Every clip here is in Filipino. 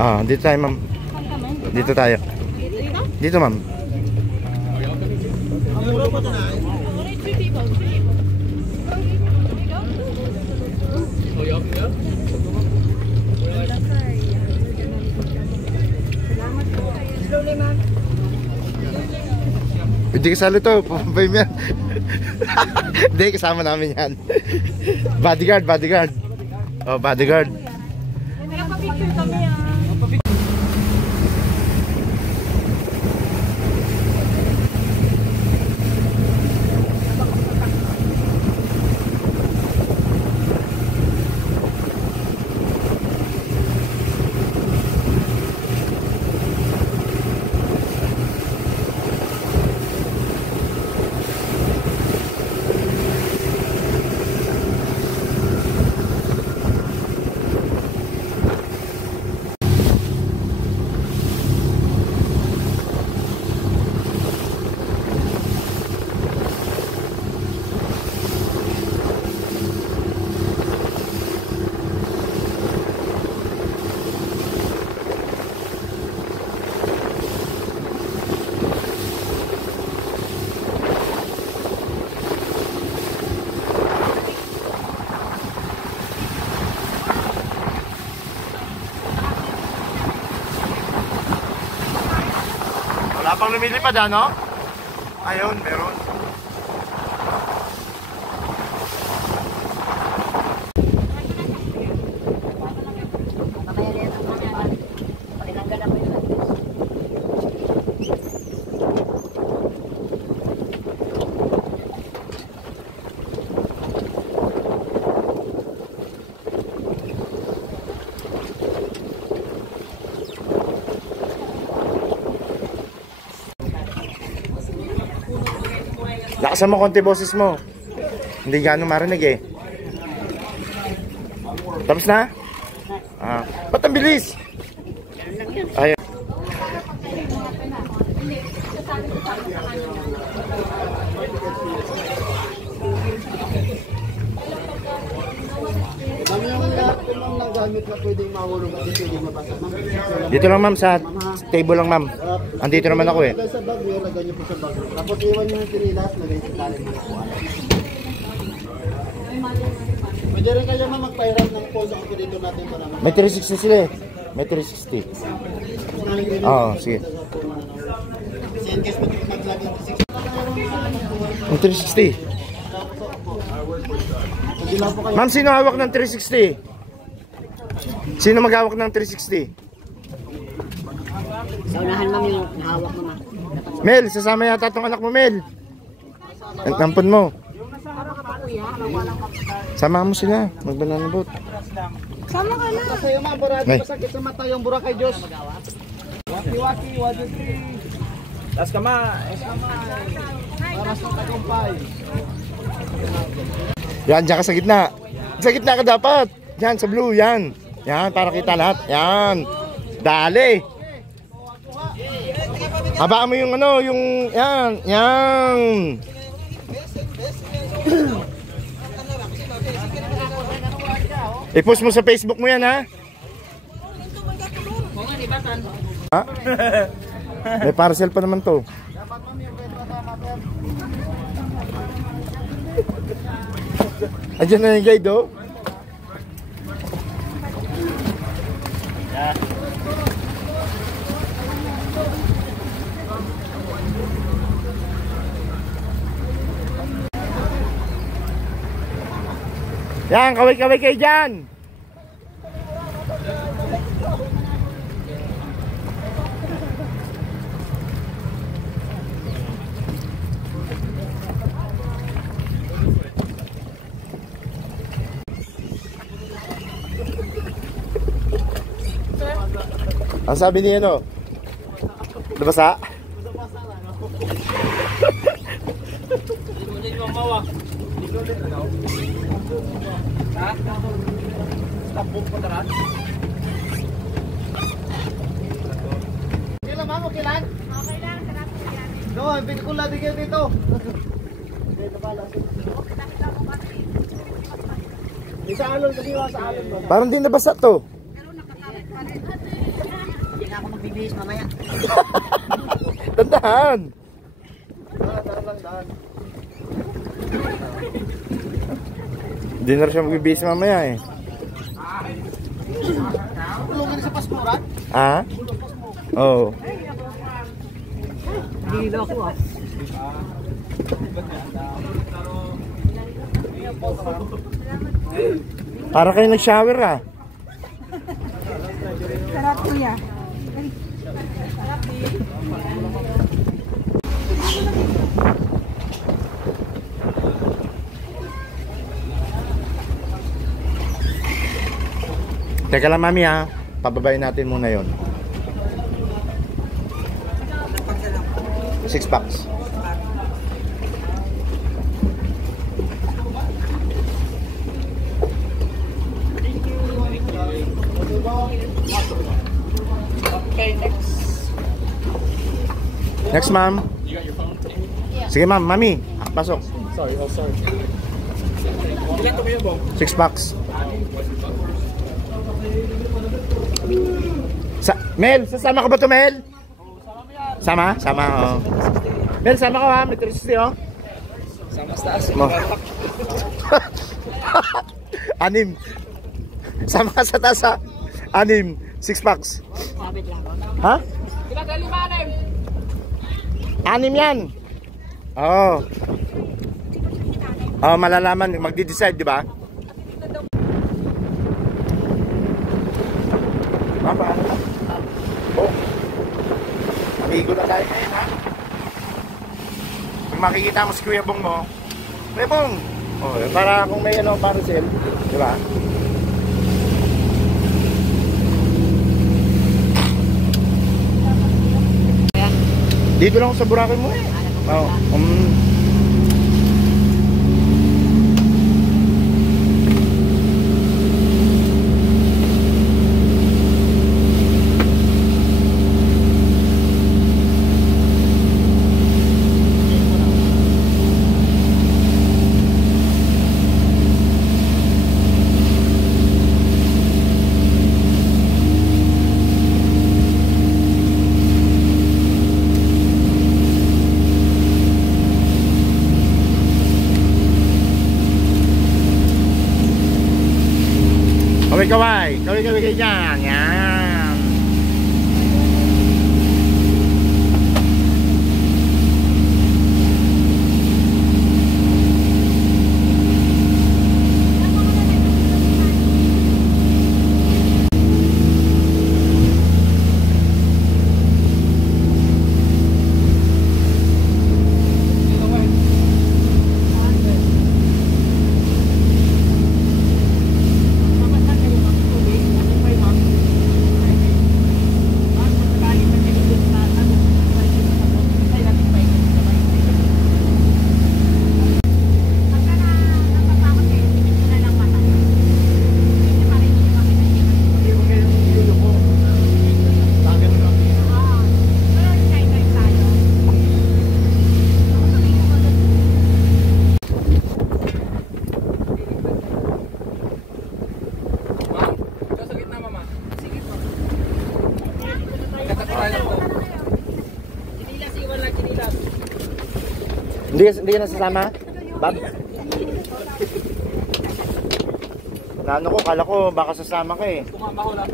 Dito tayo, ma'am. Dito tayo. Dito, ma'am. Hindi kasali to, pampay mo yan. Hindi, kasama namin yan. Bodyguard, bodyguard. Oh, bodyguard. Nagpa-picture kami ah. Wala pang lumilipad, ano? Ayun, meron. Lakasan mo konti boses mo. Hindi gano'ng marinig eh. Tapos na? Ba't ang bilis? Ayun. Dito lang ma'am, sa table lang ma'am. Andito naman ako eh. Sa bag nyo, lagay nyo po sa bag. Tapos iwan nyo yung tinilas, lagay sa talim mo. Pwede rin kayo magpahiram ng pose ako dito natin para naman. May 360 sila eh. May 360. Oo, sige. May 360. Ma'am, sino hawak ng 360? Sino maghawak ng 360? Sa unahan ma'am yung hawak mo ma'am. Mel, sasama yata itong anak mo, Mel. Ang tampon mo. Sama mo sila, mag-banana boat. Sama ka na. Sa'yo mga barado, masakit sa mata yung Boracay Diyos. Waki-waki, 1, 2, 3. Tas kama. Para sa tagumpay. Yan, dyan ka sa gitna. Sa gitna ka dapat. Yan, sa blue, yan. Yan, para kita lahat. Yan. Dali. Habaan mo yung ano, yung, yan, yan. I-post mo sa Facebook mo yan, ha? Ha? May parcel pa naman to. Ayan na yung guide, oh. Yan, kaway-kaway kayo dyan. Ang sabi niya, no? Nabasa? Kailan ma'am, okay lang? Okay lang, sarap ko yan. No, pwede ko lang digyan dito. Isa alon kasi sa alon ba? Parang din nabasa to. Pero nakakawit pa rin. bibihis mamaya. Tandahan. Daan. Hindi na rin siya magbibihis mamaya eh. Tulungan sa pasmuran. Ah? Oo. Oh. Hilo ko ah. Para kayo nag-shower ah. Sarap kuya. Teka lang mami ha. Pababayin natin muna yon. 6 packs. Okay, next. Next ma'am. Sige ma'am, mami. Pasok. Sorry. Ilan to kayo, Bong? 6 packs. Mel, sasama ka ba to Mel? Sama? Sama, oo. Mel, sama ka ha? May 360 oh. Sama sa taas. Mo. Anim. Sama ka sa taas ha? Anim. 6 packs. Sabit lang. Ha? Ilan tayo, 5, 6? Anim yan. Oo. Oh, malalaman. Magdi-decide, di ba? Papa, ano lang? Oh. Amigo na tayo ngayon, ha? Kung makikita mo si Kuya Bong mo, Kuya Bong! Oh, para kung may ano, parcel, di ba? Dito lang ako sa Boracay mo eh. Oh, Kaway, kaway dyan. Yan. Hindi ka nasasama? Bob? Naano ko, kala ko baka sasama ka eh. Tumama ko lang.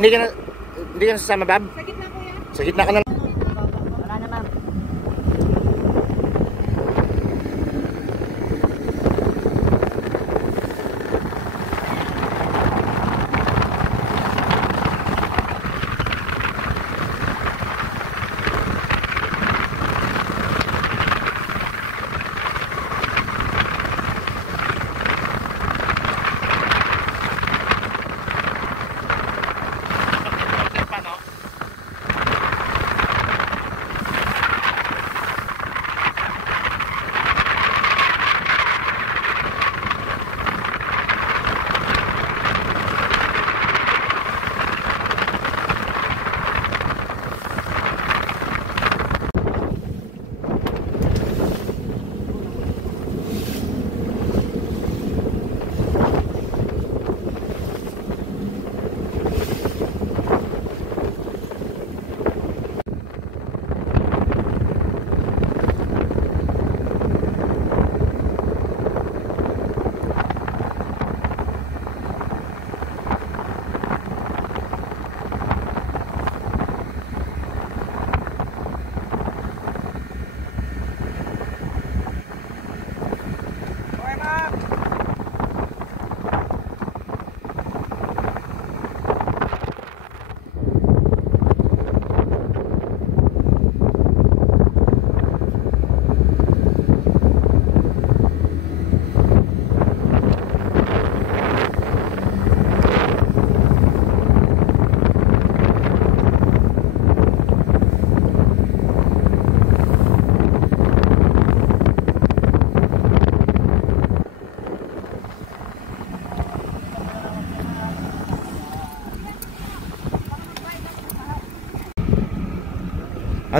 Hindi ka nasasama, Bob? Sa gitna kuya. Sa gitna ka na. Wala na ma'am.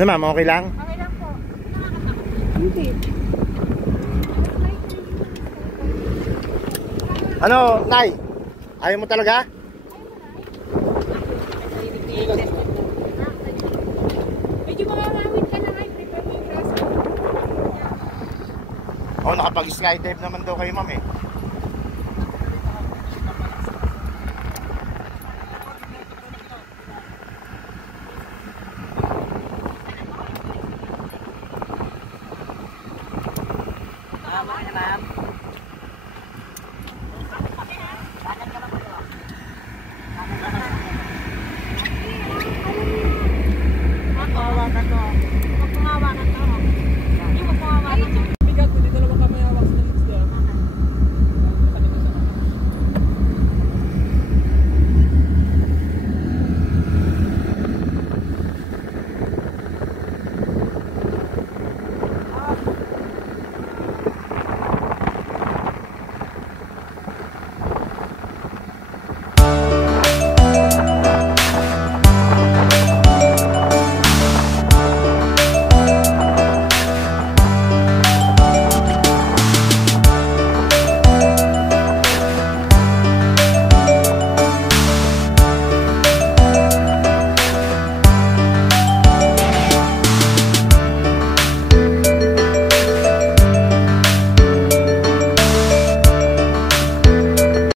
Ano ma'am, okay lang? Okay lang po. Hindi. Ano, Nay? Ayaw mo talaga? Medyo makakawin ka na ngayon. Prepare mo yung grass. Oo, nakapag-skydive naman daw kayo, ma'am eh. Okay na, ma'am.